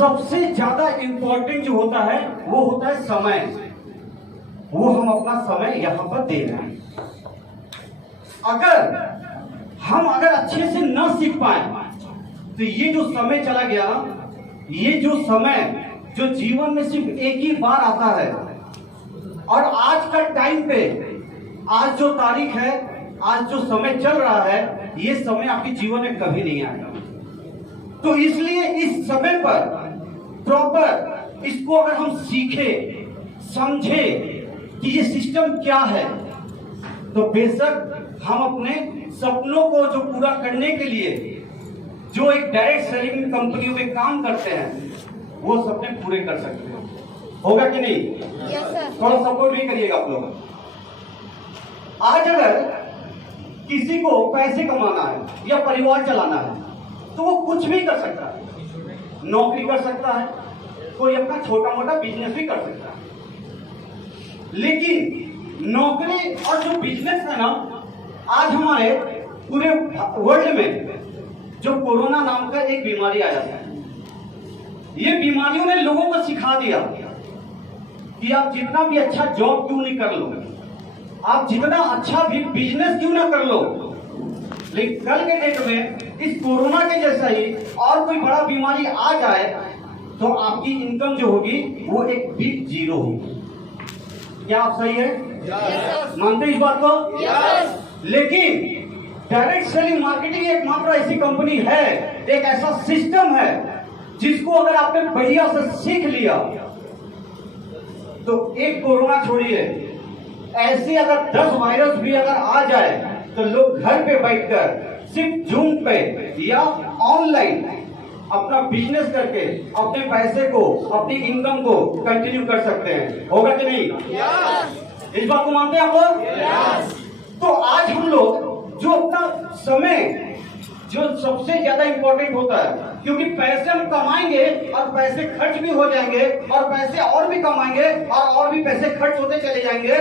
सबसे ज्यादा इंपॉर्टेंट जो होता है वो होता है समय। वो हम अपना समय यहां पर दे रहे हैं। अगर अच्छे से न सीख पाए तो ये जो समय चला गया, ये जो समय जो जीवन में सिर्फ एक ही बार आता है, और आज का टाइम पे, आज जो तारीख है, आज जो समय चल रहा है, ये समय आपके जीवन में कभी नहीं आएगा। तो इसलिए इस समय पर प्रॉपर इसको अगर हम सीखे, समझे कि ये सिस्टम क्या है, तो बेशक हम अपने सपनों को जो पूरा करने के लिए जो एक डायरेक्ट सेलिंग कंपनियों में काम करते हैं, वो सपने पूरे कर सकते हैं। होगा कि नहीं? थोड़ा सपोर्ट भी करिएगा आप लोग। आज अगर किसी को पैसे कमाना है या परिवार चलाना है तो वो कुछ भी कर सकता है। नौकरी कर सकता है, कोई अपना छोटा मोटा बिजनेस भी कर सकता है। लेकिन नौकरी और जो बिजनेस है ना, आज हमारे पूरे वर्ल्ड में जो कोरोना नाम का एक बीमारी आया है, ये बीमारियों ने लोगों को सिखा दिया कि आप जितना भी अच्छा जॉब क्यों नहीं कर लो, आप जितना अच्छा भी बिजनेस क्यों ना कर लो, लेकिन कल के डेट में इस कोरोना के जैसा ही और कोई बड़ा बीमारी आ जाए तो आपकी इनकम जो होगी वो एक बिग जीरो होगी। क्या आप सही है? मानते इस बात को? लेकिन डायरेक्ट सेलिंग मार्केटिंग एकमात्र ऐसी कंपनी है, एक ऐसा सिस्टम है जिसको अगर आपने बढ़िया से सीख लिया तो एक कोरोना छोड़िए, ऐसे अगर 10 वायरस भी अगर आ जाए तो लोग घर पे बैठकर सिर्फ जूम पे या ऑनलाइन अपना बिजनेस करके अपने पैसे को, अपनी इनकम को कंटिन्यू कर सकते हैं। होगा कि नहीं? इस बात को मानते हैं आप लोग? तो आज हम लोग जो अपना समय जो सबसे ज्यादा इंपॉर्टेंट होता है, क्योंकि पैसे हम कमाएंगे और पैसे खर्च भी हो जाएंगे और पैसे और भी कमाएंगे और भी पैसे खर्च होते चले जाएंगे,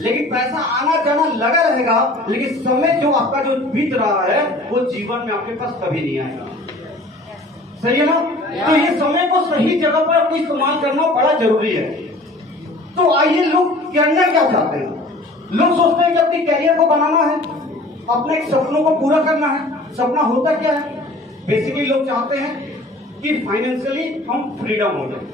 लेकिन पैसा आना जाना लगा रहेगा, लेकिन समय जो आपका जो बीत रहा है वो जीवन में आपके पास कभी नहीं आएगा। सही है ना? तो ये समय को सही जगह पर अपने इस्तेमाल करना बड़ा जरूरी है। तो आइए, लोग करना क्या चाहते हैं? लोग सोचते हैं कि अपने कैरियर को बनाना है, अपने सपनों को पूरा करना है। सपना होता क्या है? बेसिकली लोग चाहते हैं कि फाइनेंशियली हम फ्रीडम हो जाए।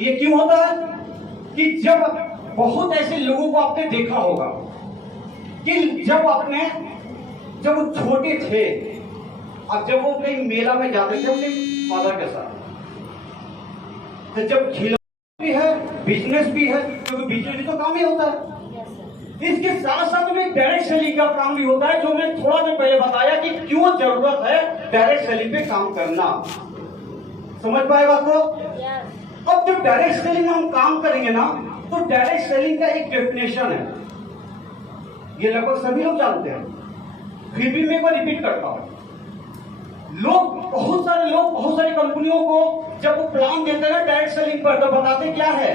ये क्यों होता है? कि जब बहुत ऐसे लोगों को आपने देखा होगा कि जब वो छोटे थे, अब जब वो कहीं मेला में जाते थे अपने फादर के साथ, तो जब खिलौना भी है, बिजनेस भी है, क्योंकि बिजनेस भी तो काम ही होता है, इसके साथ साथ में डायरेक्ट सेलिंग का काम भी होता है, जो मैं थोड़ा देर पहले बताया कि क्यों जरूरत है डायरेक्ट सेलिंग पे काम करना। समझ पाए बात को? अब जब डायरेक्ट सेलिंग में हम काम करेंगे ना, तो डायरेक्ट सेलिंग का एक डेफिनेशन है, ये लगभग सभी लोग जानते हैं, फिर भी मैं को रिपीट करता हूं। बहुत सारी कंपनियों को जब वो प्लान देते हैं डायरेक्ट सेलिंग पर, तो बताते क्या है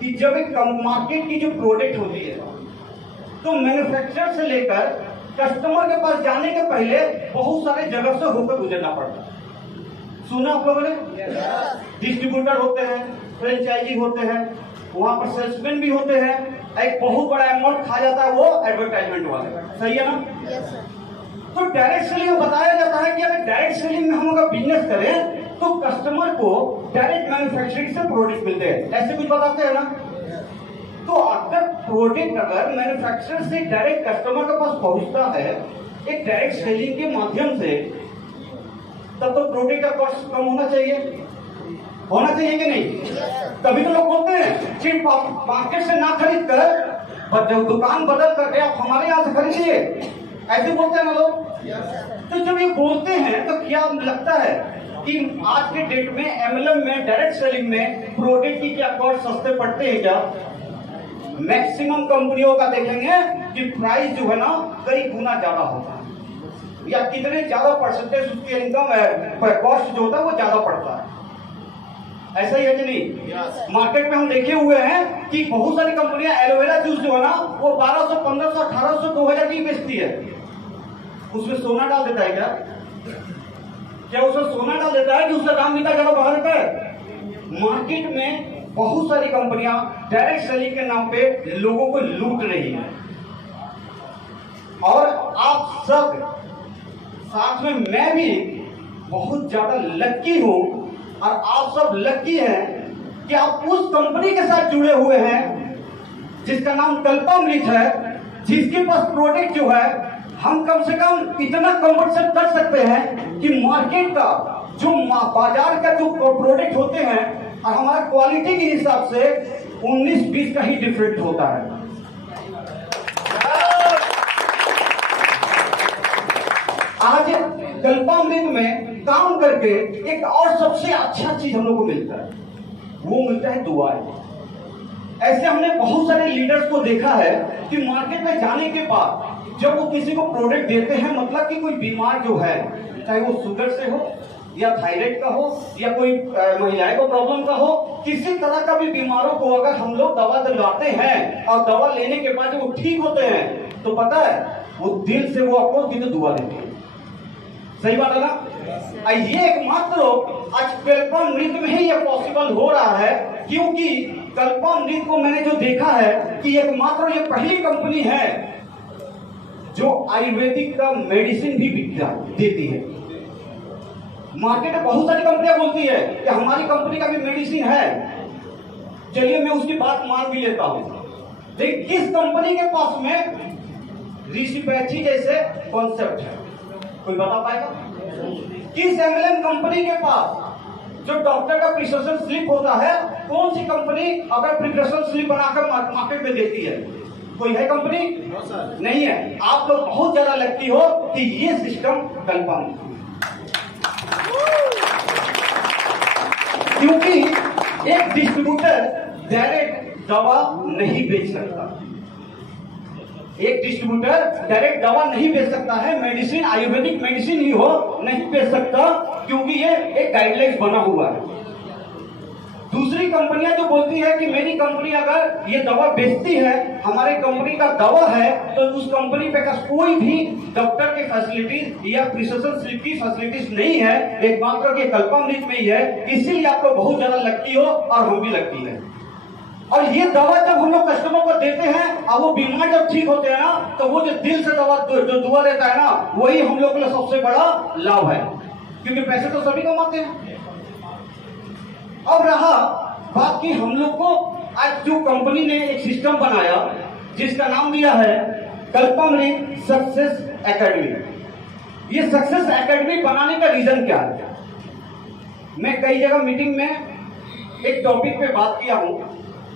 कि जब एक मार्केट की जो प्रोडक्ट होती है, तो मैन्युफैक्चरर से लेकर कस्टमर के पास जाने के पहले बहुत सारे जगह से होकर गुजरना पड़ता है। सुना आप लोगों ने? डिस्ट्रीब्यूटर होते हैं, फ्रेंचाइजी होते हैं, वहां पर सेल्समैन भी होते हैं, एक बहुत बड़ा अमाउंट खा जाता है वो एडवर्टाइजमेंट वाले। सही है ना? तो डायरेक्ट सेलिंग में बताया जाता है कि अगर डायरेक्ट सेलिंग में हम अगर बिजनेस करें तो कस्टमर को डायरेक्ट मैन्युफैक्चरिंग से प्रोडक्ट मिलते हैं, ऐसे कुछ बताते हैं ना? तो अगर प्रोडक्ट अगर मैन्युफैक्चरर से डायरेक्ट कस्टमर के पास पहुंचता है एक डायरेक्ट सेलिंग के माध्यम से, तब तो प्रोडक्ट का कॉस्ट कम होना चाहिए कि नहीं? तभी तो लोग बोलते हैं सिर्फ आप मार्केट से ना खरीद कर जब दुकान बदल करके आप हमारे यहाँ से खरीदिए, ऐसे बोलते हैं ना लोग। तो जब ये बोलते हैं तो क्या लगता है कि आज के डेट में एमएलएम में, डायरेक्ट सेलिंग में प्रोडक्ट की क्या कॉस्ट सस्ते पड़ते हैं क्या? मैक्सिमम कंपनियों का देखेंगे कि प्राइस जो है ना कई गुना ज्यादा होता है, या कितने ज्यादा परसेंटेज उसकी इनकम है पर कॉस्ट जो होता है वो ज्यादा पड़ता है। ऐसा ही है कि नहीं? मार्केट में हम देखे हुए हैं कि बहुत सारी कंपनियां एलोवेरा जूस जो है ना वो 1200, 1500, 1800, 2000 की बेचती है। उसमें सोना डाल देता है क्या? क्या उसमें सोना डाल देता है कि उसका दाम इतना ज्यादा बढ़ा देता है? मार्केट में बहुत सारी कंपनियां डायरेक्ट सेलिंग के नाम पे लोगों को लूट रही हैं, और आप सब साथ में मैं भी बहुत ज्यादा लक्की हूं, और आप सब लक्की हैं कि आप उस कंपनी के साथ जुड़े हुए हैं जिसका नाम कल्पामृत है, जिसके पास प्रोडक्ट जो है हम कम से कम इतना कंपटीशन कर सकते हैं कि मार्केट का जो बाजार का जो प्रोडक्ट होते हैं और हमारा क्वालिटी के हिसाब से 19-20 का ही डिफरेंट होता है। आज कल्पामृत में काम करके एक और सबसे अच्छा चीज हम लोग को मिलता है, वो मिलता है दुआएं। ऐसे हमने बहुत सारे लीडर्स को देखा है कि मार्केट में जाने के बाद जब वो किसी को प्रोडक्ट देते हैं, मतलब कि कोई बीमार जो है, चाहे वो शुगर से हो या थायराइड का हो या कोई महिलाएं को प्रॉब्लम का हो, किसी तरह का भी बीमारों को अगर हम लोग दवा दिलवाते हैं और दवा लेने के बाद जब वो ठीक होते हैं तो पता है वो दिल से वो आपको कितनी दुआ देते हैं। सही बात है ना? ये एकमात्र आज कल्पामृत में ही ये पॉसिबल हो रहा है, क्योंकि कल्पामृत को मैंने जो देखा है कि एकमात्र ये पहली कंपनी है जो आयुर्वेदिक का मेडिसिन भी देती है। मार्केट में बहुत सारी कंपनियां बोलती है कि हमारी कंपनी का भी मेडिसिन है, चलिए मैं उसकी बात मान भी लेता हूं, लेकिन किस कंपनी के पास में ऋषिपैथी जैसे कॉन्सेप्ट है, कोई बता पाएगा? किस एमएलएम कंपनी के पास जो डॉक्टर का प्रिस्क्रिप्शन स्लिप होता है, कौन सी कंपनी अगर प्रिस्क्रिप्शन स्लिप बनाकर मार्केट में देती है? कोई है कंपनी? नहीं है। आप लोग बहुत ज्यादा लगती हो कि ये सिस्टम कल्पामृत, क्योंकि एक डिस्ट्रीब्यूटर डायरेक्ट दवा नहीं बेच सकता। एक डिस्ट्रीब्यूटर डायरेक्ट दवा नहीं बेच सकता है, मेडिसिन आयुर्वेदिक मेडिसिन ही हो नहीं बेच सकता, क्योंकि ये एक गाइडलाइंस बना हुआ है। दूसरी कंपनियां जो बोलती है कि मेरी कंपनी अगर ये दवा बेचती है, हमारे कंपनी का दवा है, तो उस कंपनी पे का कोई भी डॉक्टर के फैसिलिटीज या प्रिस्क्रिप्शन स्लिप की फैसिलिटीज नहीं है, एकमात्र ये कल्पामृत में ही है। इसीलिए आप लोग बहुत ज्यादा लक्की हो और हम भी लक्की है। और ये दवा जब हम लोग कस्टमर को देते हैं और वो बीमार जब ठीक होते हैं ना, तो वो जो दिल से दवा जो दुआ देता है ना, वही हम लोग के लिए सबसे बड़ा लाभ है, क्योंकि पैसे तो सभी कमाते हैं। अब रहा बात की हम लोग को आज जो कंपनी ने एक सिस्टम बनाया जिसका नाम दिया है कल्पामृत सक्सेस एकेडमी। ये सक्सेस एकेडमी बनाने का रीजन क्या है? मैं कई जगह मीटिंग में एक टॉपिक पे बात किया हूं,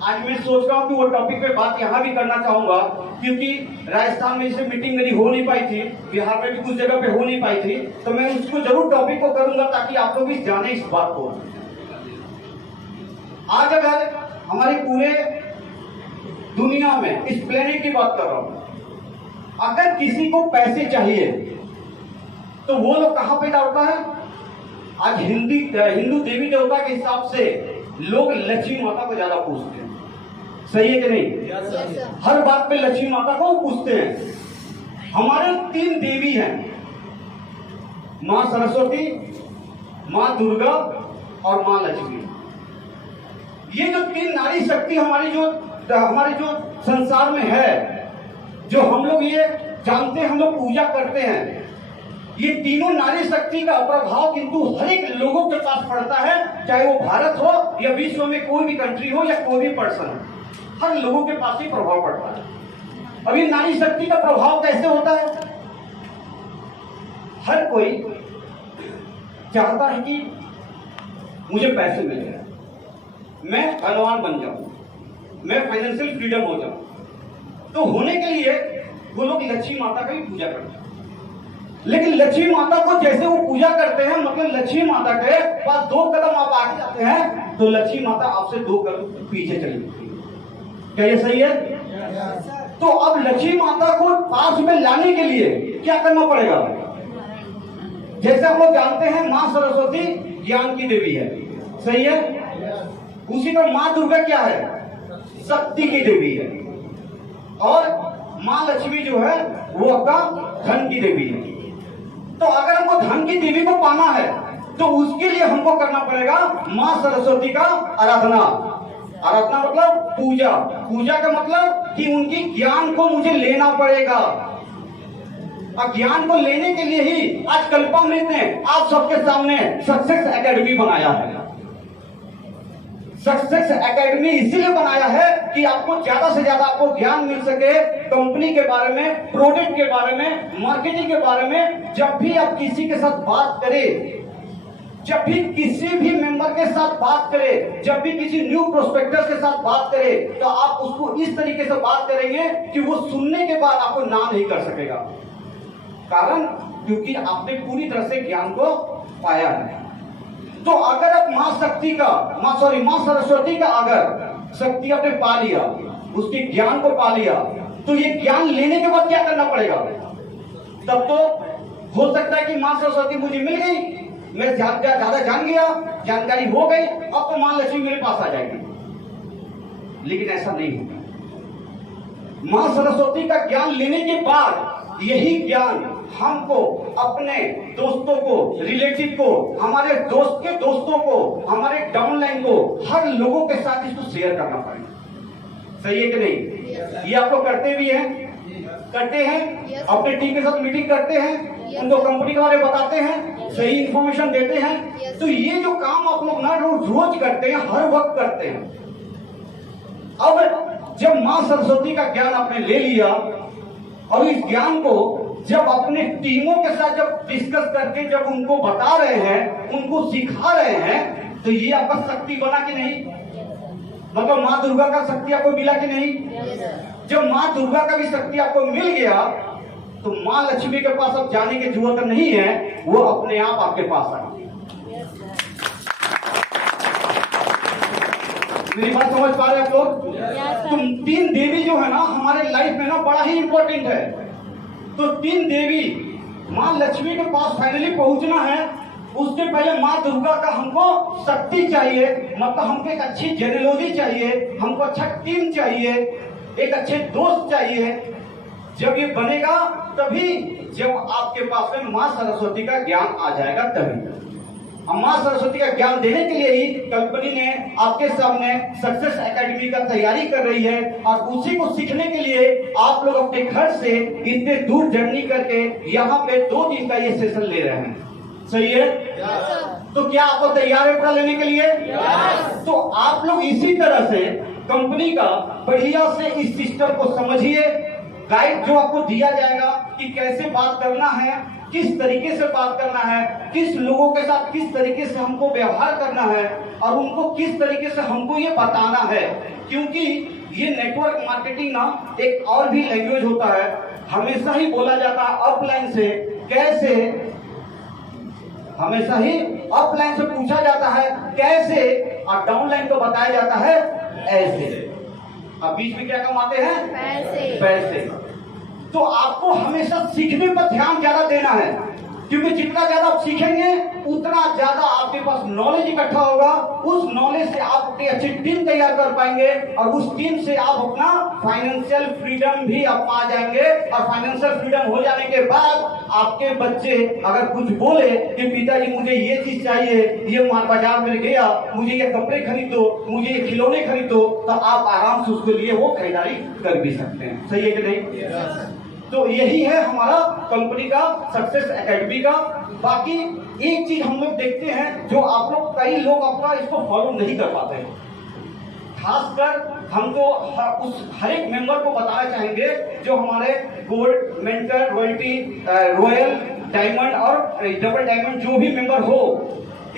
आज मैं सोच रहा हूं कि वो टॉपिक पे बात यहां भी करना चाहूंगा, क्योंकि राजस्थान में इसे मीटिंग मेरी हो नहीं पाई थी, बिहार में भी कुछ जगह पे हो नहीं पाई थी, तो मैं उसको जरूर टॉपिक को करूंगा ताकि आप लोग भी जाने इस बात को। आज अगर हमारी पूरे दुनिया में इस प्लेनेट की बात कर रहा हूं, अगर किसी को पैसे चाहिए तो वो लोग कहां पे दौड़ता है? आज हिंदू देवी देवता के हिसाब से लोग लक्ष्मी माता को ज्यादा पूछते हैं। सही है कि नहीं? हर बात पे लक्ष्मी माता को पूछते हैं। हमारे 3 देवी हैं, मां सरस्वती, मां दुर्गा और मां लक्ष्मी। ये जो 3 नारी शक्ति हमारे जो संसार में है, जो हम लोग ये जानते हैं, हम लोग पूजा करते हैं, ये तीनों नारी शक्ति का प्रभाव किंतु हर एक लोगों के पास पड़ता है, चाहे वो भारत हो या विश्व में कोई भी कंट्री हो या कोई भी पर्सन हो, हर लोगों के पास ही प्रभाव पड़ता है। अब ये नारी शक्ति का प्रभाव कैसे होता है? हर कोई चाहता है कि मुझे पैसे मिल जाए, मैं धनवान बन जाऊं, मैं फाइनेंशियल फ्रीडम हो जाऊं। तो होने के लिए वो लोग लक्ष्मी माता की पूजा करते हैं। लेकिन लक्ष्मी माता को जैसे वो पूजा करते हैं, मतलब लक्ष्मी माता के पास 2 कदम आप आगे जाते हैं तो लक्ष्मी माता आपसे 2 कदम पीछे चली जाती है। क्या ये सही है? तो अब लक्ष्मी माता को पास में लाने के लिए क्या करना पड़ेगा? जैसे हम लोग जानते हैं मां सरस्वती ज्ञान की देवी है, सही है? उसी पर मां दुर्गा क्या है? शक्ति की देवी है। और मां लक्ष्मी जो है वो आपका धन की देवी है। तो अगर हमको धन की देवी को पाना है तो उसके लिए हमको करना पड़ेगा माँ सरस्वती का आराधना। आराधना मतलब पूजा। पूजा का मतलब कि उनकी ज्ञान को मुझे लेना पड़ेगा। और ज्ञान को लेने के लिए ही आज कल्पामृत ने आप सबके सामने सक्सेस एकेडमी बनाया है। सक्सेस एकेडमी इसीलिए बनाया है कि आपको ज्यादा से ज्यादा आपको ज्ञान मिल सके कंपनी के बारे में, प्रोडक्ट के बारे में, मार्केटिंग के बारे में। जब भी आप किसी के साथ बात करें, जब भी किसी भी मेंबर के साथ बात करें, जब भी किसी न्यू प्रोस्पेक्टर के साथ बात करें, तो आप उसको इस तरीके से बात करेंगे कि वो सुनने के बाद आपको ना नहीं कर सकेगा। कारण क्योंकि आपने पूरी तरह से ज्ञान को पाया है। तो अगर आप माँ सरस्वती का अगर शक्ति आपने पा लिया, उसके ज्ञान को पा लिया, तो ये ज्ञान लेने के बाद क्या करना पड़ेगा? तब तो हो सकता है कि माँ सरस्वती मुझे मिल गई, मैं ज्यादा जान गया, जानकारी हो गई, अब तो माँ लक्ष्मी मेरे पास आ जाएगी। लेकिन ऐसा नहीं होगा। माँ सरस्वती का ज्ञान लेने के बाद यही ज्ञान हमको अपने दोस्तों को, रिलेटिव को, हमारे दोस्त के दोस्तों को, हमारे डाउनलाइन को, हर लोगों के साथ इसको शेयर करना पड़ेगा। सही है कि नहीं? ये आप लोग करते भी हैं, करते हैं, अपने टीम के साथ मीटिंग करते हैं, उनको कंपनी के बारे में बताते हैं, सही इंफॉर्मेशन देते हैं। तो ये जो काम आप लोग ना रोज करते हैं, हर वक्त करते हैं। अब जब माँ सरस्वती का ज्ञान आपने ले लिया और इस ज्ञान को जब अपने टीमों के साथ जब डिस्कस करके जब उनको बता रहे हैं, उनको सिखा रहे हैं, तो ये आपका शक्ति बना कि नहीं? मतलब माँ दुर्गा का शक्ति आपको मिला कि नहीं? जब माँ दुर्गा का भी शक्ति आपको मिल गया तो माँ लक्ष्मी के पास अब जाने की जरूरत नहीं है, वो अपने आप आपके पास आ गई। मेरी बात समझ पा रहे हैं आप लोग? तो 3 देवी जो है ना हमारे लाइफ में ना बड़ा ही इंपॉर्टेंट है। तो 3 देवी माँ लक्ष्मी के पास फाइनली पहुंचना है, उसके पहले माँ दुर्गा का हमको शक्ति चाहिए, मतलब हमको एक अच्छी जेनेलॉजी चाहिए, हमको अच्छा टीम चाहिए, एक अच्छे दोस्त चाहिए। जब ये बनेगा तभी जब आपके पास में माँ सरस्वती का ज्ञान आ जाएगा तभी। माँ सरस्वती का ज्ञान देने के लिए ही कंपनी ने आपके सामने सक्सेस एकेडमी का तैयारी कर रही है, और उसी को सीखने के लिए आप लोग अपने घर से इतने दूर जर्नी करके यहाँ पे 2 दिन का ये सेशन ले रहे हैं। सही है? तो क्या आपको तैयार है पूरा लेने के लिए? तो आप लोग इसी तरह से कंपनी का बढ़िया से इस सिस्टम को समझिए। गाइड जो आपको दिया जाएगा कि कैसे बात करना है, किस तरीके से बात करना है, किस लोगों के साथ किस तरीके से हमको व्यवहार करना है, और उनको किस तरीके से हमको ये बताना है। क्योंकि ये नेटवर्क मार्केटिंग ना एक और भी लैंग्वेज होता है। हमेशा ही बोला जाता है अपलाइन से कैसे, हमेशा ही अपलाइन से पूछा जाता है कैसे, और डाउनलाइन को बताया जाता है ऐसे। अब बीच में क्या कमाते हैं? पैसे। तो आपको हमेशा सीखने पर ध्यान ज्यादा देना है, क्योंकि जितना ज्यादा आप सीखेंगे उतना ज्यादा आपके पास नॉलेज इकट्ठा होगा। उस नॉलेज से आप अपनी अच्छी टीम तैयार कर पाएंगे, और उस टीम से आप अपना फाइनेंशियल फ्रीडम भी आप पा जाएंगे। और फाइनेंशियल फ्रीडम हो जाने के बाद आपके बच्चे अगर कुछ बोले कि पिताजी मुझे ये चीज चाहिए, ये बाजार में गया, मुझे ये कपड़े खरीद दो, मुझे ये खिलौने खरीद दो, तो आप आराम से उसके लिए वो खरीदारी कर भी सकते हैं। सही है कि नहीं? तो यही है हमारा कंपनी का सक्सेस एकेडमी का। बाकी एक चीज हम लोग देखते हैं जो आप लोग, कई लोग आपका इसको फॉलो नहीं कर पाते हैं। खासकर हमको उस हर एक मेंबर को बताना चाहेंगे जो हमारे gold, mentor, royalty, royal, diamond और डबल डायमंड जो भी मेंबर हो,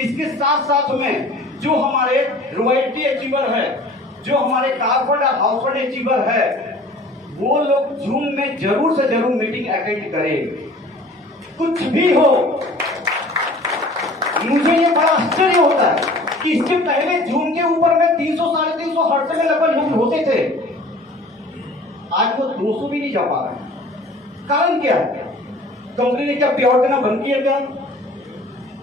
इसके साथ साथ में जो हमारे रॉयल्टी अचीवर है, जो हमारे कारफंड और हाउसफंड अचीवर है, वो लोग जूम में जरूर से जरूर मीटिंग अटेंड करें। कुछ भी हो, मुझे ये बड़ा आश्चर्य होता है कि इससे पहले जूम के ऊपर में 300-350 हर्ट्ज में लगभग यूज होते थे, आज वो 200 भी नहीं जा पा रहे। कारण क्या है? कंपनी ने क्या प्योर देना बंद किया क्या?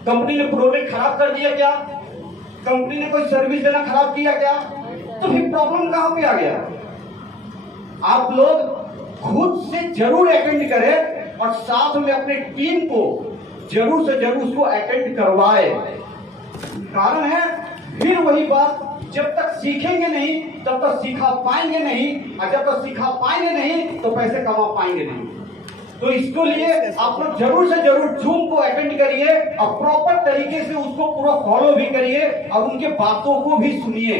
कंपनी ने प्रोडक्ट खराब कर दिया क्या? कंपनी ने कोई सर्विस देना खराब किया क्या? तो फिर प्रॉब्लम कहां पे आ गया? आप लोग खुद से जरूर अटेंड करें और साथ में अपने टीम को जरूर से जरूर उसको अटेंड करवाए। कारण है फिर वही बात, जब तक सीखेंगे नहीं तब तक सिखा पाएंगे नहीं, और जब तक सिखा पाएंगे नहीं तो पैसे कमा पाएंगे नहीं। तो इसके लिए आप लोग जरूर से जरूर जूम को अटेंड करिए और प्रॉपर तरीके से उसको पूरा फॉलो भी करिए और उनके बातों को भी सुनिए,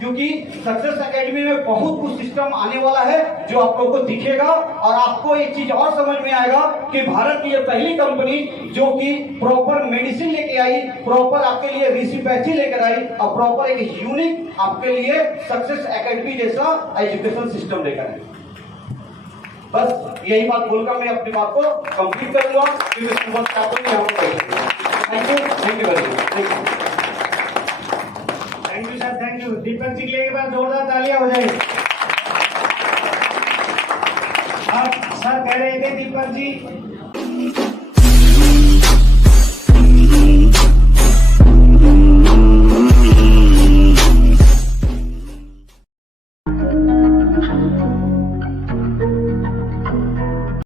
क्योंकि सक्सेस एकेडमी में बहुत कुछ सिस्टम आने वाला है जो आप लोगों को दिखेगा। और आपको एक चीज और समझ में आएगा कि भारत की ये पहली कंपनी जो कि प्रॉपर मेडिसिन लेके आई, प्रॉपर आपके लिए रिसिपैथी लेकर आई और प्रॉपर एक यूनिक आपके लिए सक्सेस एकेडमी जैसा एजुकेशन सिस्टम लेकर आई। बस यही बात बोलकर मैं अपनी बात को कंप्लीट कर लूंगा, क्योंकि thank you very much. Thank you sir, thank you. Deepak ji के लिए एक बार जोरदार तालियां हो जाए। अब सर कह रहे थे दीपक जी